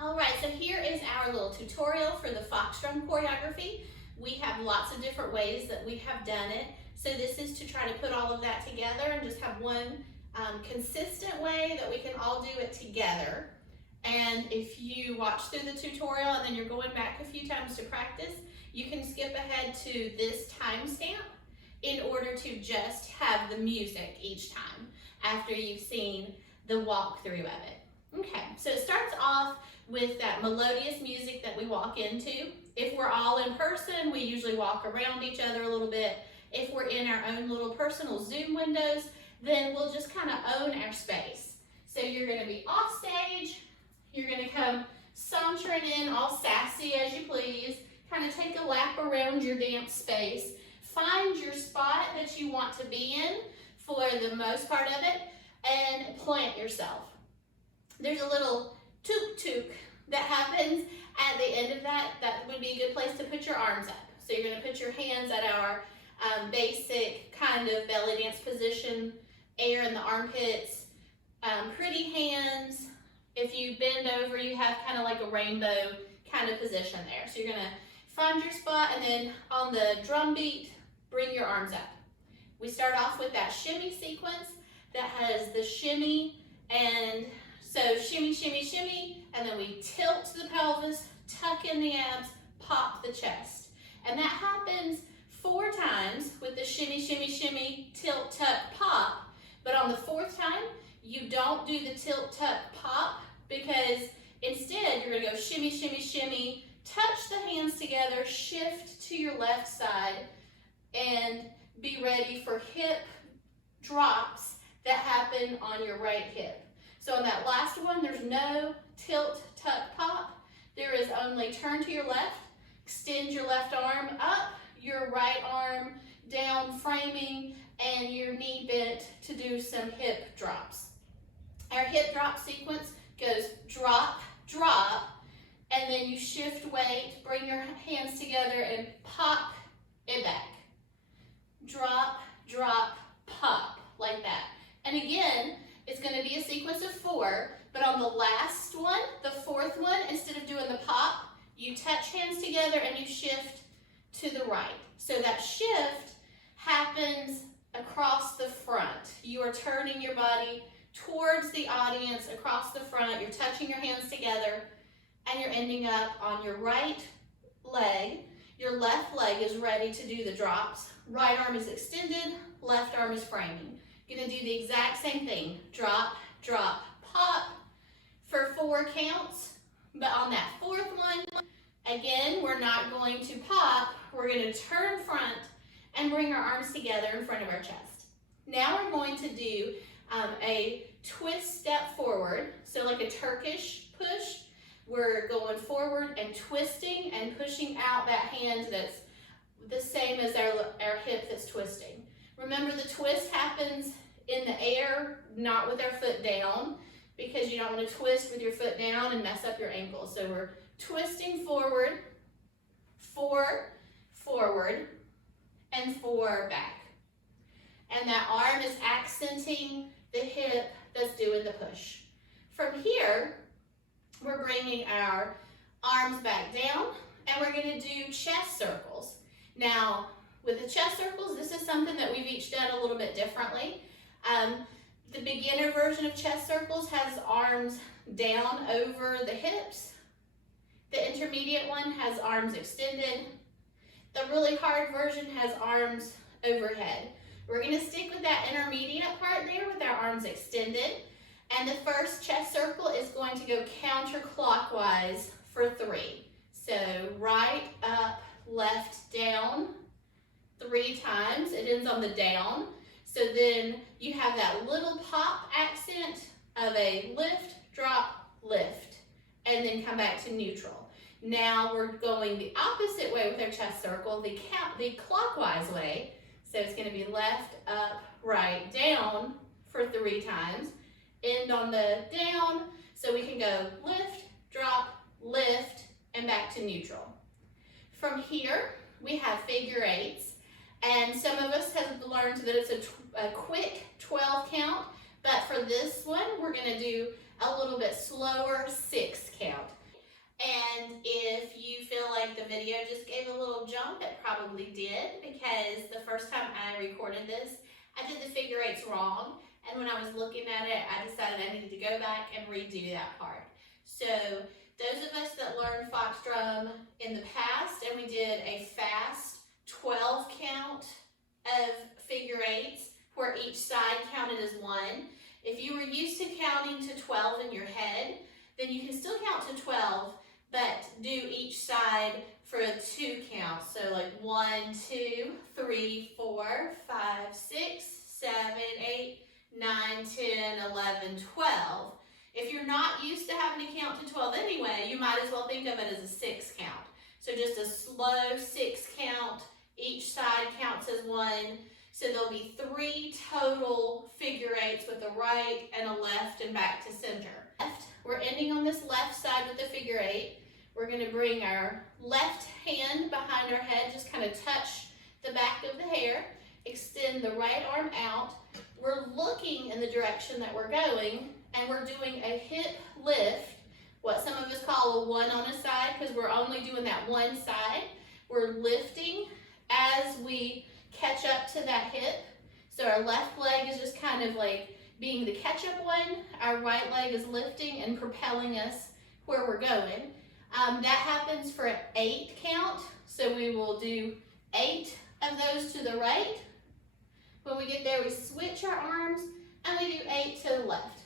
All right, so here is our little tutorial for the fox drum choreography. We have lots of different ways that we have done it. So this is to try to put all of that together and just have one consistent way that we can all do it together. And if you watch through the tutorial and then you're going back a few times to practice, you can skip ahead to this timestamp in order to just have the music each time after you've seen the walkthrough of it. Okay, so it starts off with that melodious music that we walk into. If we're all in person, we usually walk around each other a little bit. If we're in our own little personal Zoom windows, then we'll just kind of own our space. So you're going to be off stage, you're going to come sauntering in all sassy as you please, kind of take a lap around your dance space, find your spot that you want to be in for the most part of it, and plant yourself. There's a little tuk-tuk that happens at the end of that. That would be a good place to put your arms up. So you're going to put your hands at our basic kind of belly dance position, air in the armpits, pretty hands. If you bend over, you have kind of like a rainbow kind of position there. So you're going to find your spot, and then on the drum beat, bring your arms up. We start off with that shimmy sequence that has the shimmy, and so shimmy, shimmy, shimmy, and then we tilt the pelvis, tuck in the abs, pop the chest. And that happens 4 times with the shimmy, shimmy, shimmy, tilt, tuck, pop. But on the 4th time, you don't do the tilt, tuck, pop, because instead you're gonna go shimmy, shimmy, shimmy, touch the hands together, shift to your left side, and be ready for hip drops that happen on your right hip. So on that last one, there's no tilt, tuck, pop. There is only turn to your left, extend your left arm up, your right arm down, framing, and your knee bent to do some hip drops. Our hip drop sequence goes drop, drop, and then you shift weight, bring your hands together and pop it back. Drop, drop, pop, like that. And again, it's going to be a sequence of 4, but on the last one, the 4th one, instead of doing the pop, you touch hands together and you shift to the right. So that shift happens across the front. You are turning your body towards the audience across the front. You're touching your hands together, and you're ending up on your right leg. Your left leg is ready to do the drops. Right arm is extended, left arm is framing. Gonna do the exact same thing. Drop, drop, pop for 4 counts. But on that 4th one, again, we're not going to pop. We're gonna turn front and bring our arms together in front of our chest. Now we're going to do a twist step forward. So like a Turkish push, we're going forward and twisting and pushing out that hand that's the same as our hip that's twisting. Remember, the twist happens in the air, not with our foot down, because you don't want to twist with your foot down and mess up your ankle. So we're twisting forward, 4 forward, and 4 back. And that arm is accenting the hip that's doing the push. From here, we're bringing our arms back down, and we're going to do chest circles. Now, with the chest circles, this is something that we've each done a little bit differently. The beginner version of chest circles has arms down over the hips. The intermediate one has arms extended. The really hard version has arms overhead. We're going to stick with that intermediate part there with our arms extended. And the first chest circle is going to go counterclockwise for 3. So right, up, left, down, 3 times. It ends on the down. So then you have that little pop accent of a lift, drop, lift, and then come back to neutral. Now we're going the opposite way with our chest circle, the clockwise way. So it's going to be left, up, right, down for 3 times. End on the down, so we can go lift, drop, lift, and back to neutral. From here, we have figure 8s, and some of us have learned that it's a quick 12 count, but for this one, we're going to do a little bit slower 6 count. video just gave a little jump. It probably did, because the first time I recorded this, I did the figure eights wrong. And when I was looking at it, I decided I needed to go back and redo that part. So those of us that learned fox drum in the past, and we did a fast 12 count of figure eights where each side counted as one. If you were used to counting to 12 in your head, then you can still count to 12, but do each side for a 2 count. So like 1, 2, 3, 4, 5, 6, 7, 8, 9, 10, 11, 12. If you're not used to having to count to 12 anyway, you might as well think of it as a 6 count. So just a slow 6 count, each side counts as 1. So there'll be 3 total figure eights with a right and a left and back to center. We're ending on this left side with the figure eight. We're going to bring our left hand behind our head, just kind of touch the back of the hair, extend the right arm out. We're looking in the direction that we're going, and we're doing a hip lift, what some of us call a 1 on a side, because we're only doing that one side. We're lifting as we catch up to that hip. So our left leg is just kind of like being the catch-up one. Our right leg is lifting and propelling us where we're going. That happens for an 8 count. So we will do 8 of those to the right. When we get there, we switch our arms and we do 8 to the left.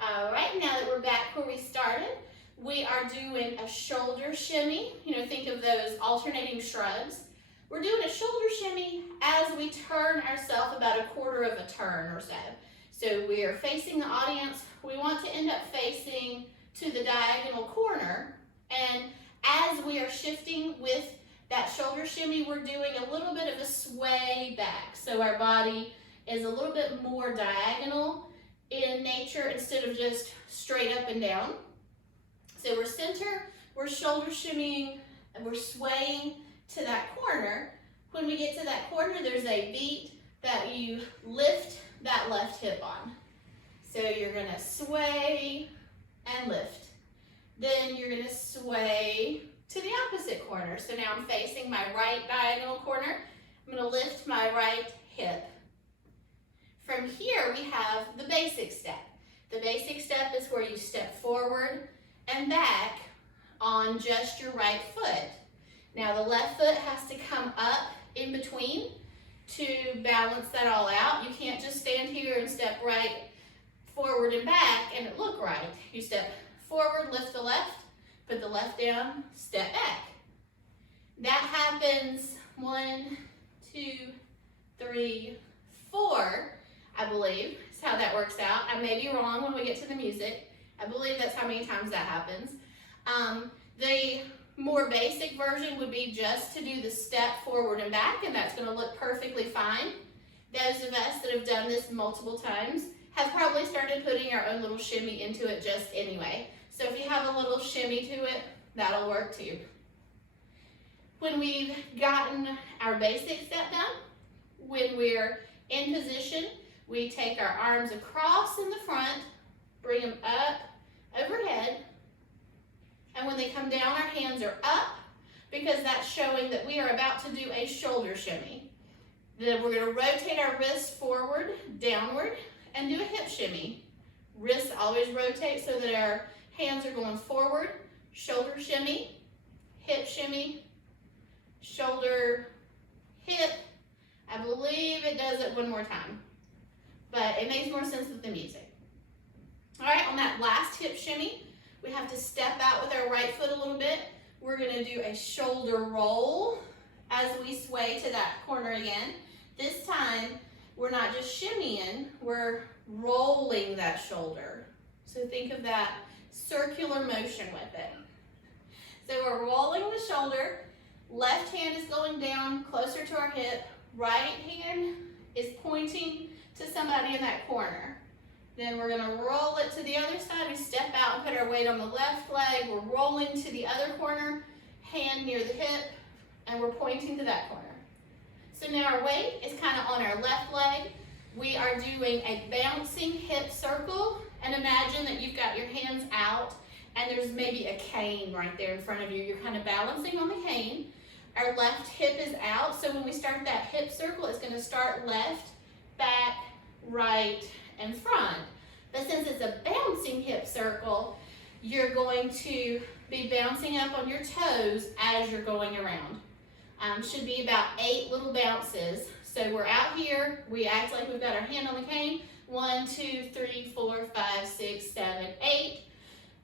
All right, now that we're back where we started, we are doing a shoulder shimmy. Think of those alternating shrugs. We're doing a shoulder shimmy as we turn ourselves about a quarter of a turn or so. So we are facing the audience. We want to end up facing to the diagonal corner. And as we are shifting with that shoulder shimmy, we're doing a little bit of a sway back. So our body is a little bit more diagonal in nature instead of just straight up and down. So we're center, we're shoulder shimmying, and we're swaying to that corner. When we get to that corner, there's a beat that you lift that left hip on. So you're gonna sway and lift. Then you're gonna sway to the opposite corner. So now I'm facing my right diagonal corner. I'm gonna lift my right hip. From here, we have the basic step. The basic step is where you step forward and back on just your right foot. Now the left foot has to come up in between to balance that all out. You can't just stand here and step right forward and back and it look right. You step forward, lift the left, put the left down, step back. That happens 1, 2, 3, 4, I believe, is how that works out. I may be wrong when we get to the music. I believe that's how many times that happens. The more basic version would be just to do the step forward and back, and that's going to look perfectly fine. Those of us that have done this multiple times have probably started putting our own little shimmy into it just anyway. So if you have a little shimmy to it, that'll work too. When we've gotten our basic step done, when we're in position, we take our arms across in the front, bring them up overhead, and when they come down, our hands are up because that's showing that we are about to do a shoulder shimmy. Then we're going to rotate our wrists forward, downward, and do a hip shimmy. Wrists always rotate so that our hands are going forward, shoulder shimmy, hip shimmy, shoulder, hip. I believe it does it one more time, but it makes more sense with the music. All right, on that last hip shimmy, we have to step out with our right foot a little bit. We're going to do a shoulder roll as we sway to that corner again. This time, we're not just shimmying, we're rolling that shoulder. So think of that circular motion with it. So we're rolling the shoulder. Left hand is going down closer to our hip. Right hand is pointing to somebody in that corner. Then we're going to roll it to the other side. We step out and put our weight on the left leg. We're rolling to the other corner, hand near the hip, and we're pointing to that corner. So now our weight is kind of on our left leg. We are doing a bouncing hip circle, and imagine that you've got your hands out and there's maybe a cane right there in front of you. You're kind of balancing on the cane. Our left hip is out, so when we start that hip circle, it's going to start left, back, right, and front. But since it's a bouncing hip circle, you're going to be bouncing up on your toes as you're going around. Should be about 8 little bounces. So we're out here, we act like we've got our hand on the cane. 1, 2, 3, 4, 5, 6, 7, 8.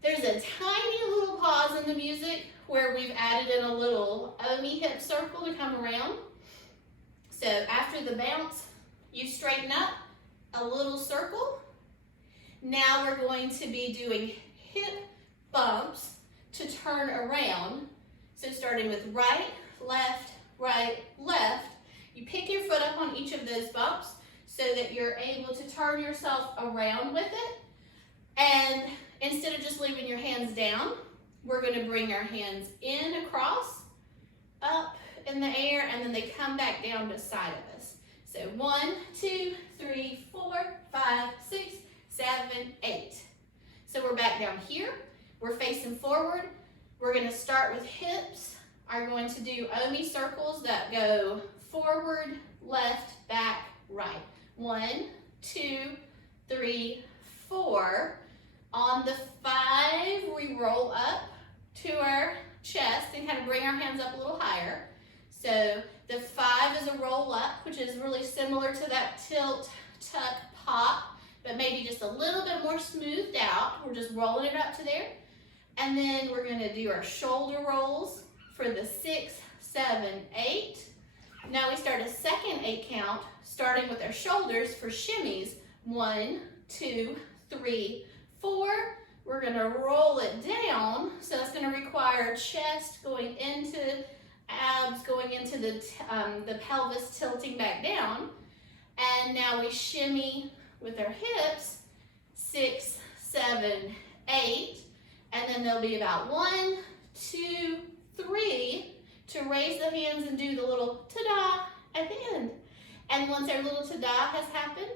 There's a tiny little pause in the music where we've added in a little Omi hip circle to come around. So after the bounce, you straighten up a little circle. Now we're going to be doing hip bumps to turn around. So starting with right, left, you pick your foot up on each of those bumps so that you're able to turn yourself around with it. And instead of just leaving your hands down, we're going to bring our hands in across, up in the air, and then they come back down beside of us. So 1, 2, 3, 4, 5, 6, 7, 8. So we're back down here. We're facing forward. We're going to start with hips. Are going to do Omi circles that go forward, left, back, right. 1, 2, 3, 4. On the 5, we roll up to our chest and kind of bring our hands up a little higher. So the 5 is a roll up, which is really similar to that tilt, tuck, pop, but maybe just a little bit more smoothed out. We're just rolling it up to there. And then we're going to do our shoulder rolls for the 6, 7, 8. Now we start a second 8 count, starting with our shoulders for shimmies. 1, 2, 3, 4. We're going to roll it down. So that's going to require chest going into abs, going into the pelvis tilting back down. And now we shimmy with our hips. 6, 7, 8. And then there'll be about 1, 2, 3 to raise the hands and do the little ta-da at the end. And once our little ta-da has happened,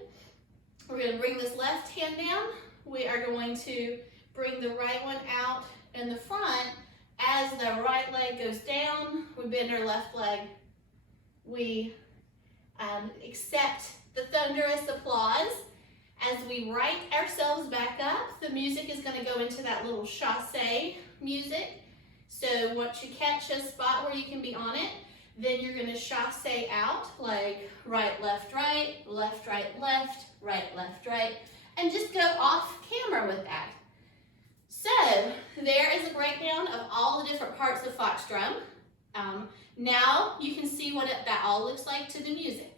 we're going to bring this left hand down. We are going to bring the right one out in the front. As the right leg goes down, we bend our left leg. We accept the thunderous applause. As we right ourselves back up, the music is going to go into that little chassé music. So once you catch a spot where you can be on it, then you're going to chassé out like right, left, right, left, right, left, right, and just go off camera with that. So there is a breakdown of all the different parts of fox drum. Now you can see what that all looks like to the music.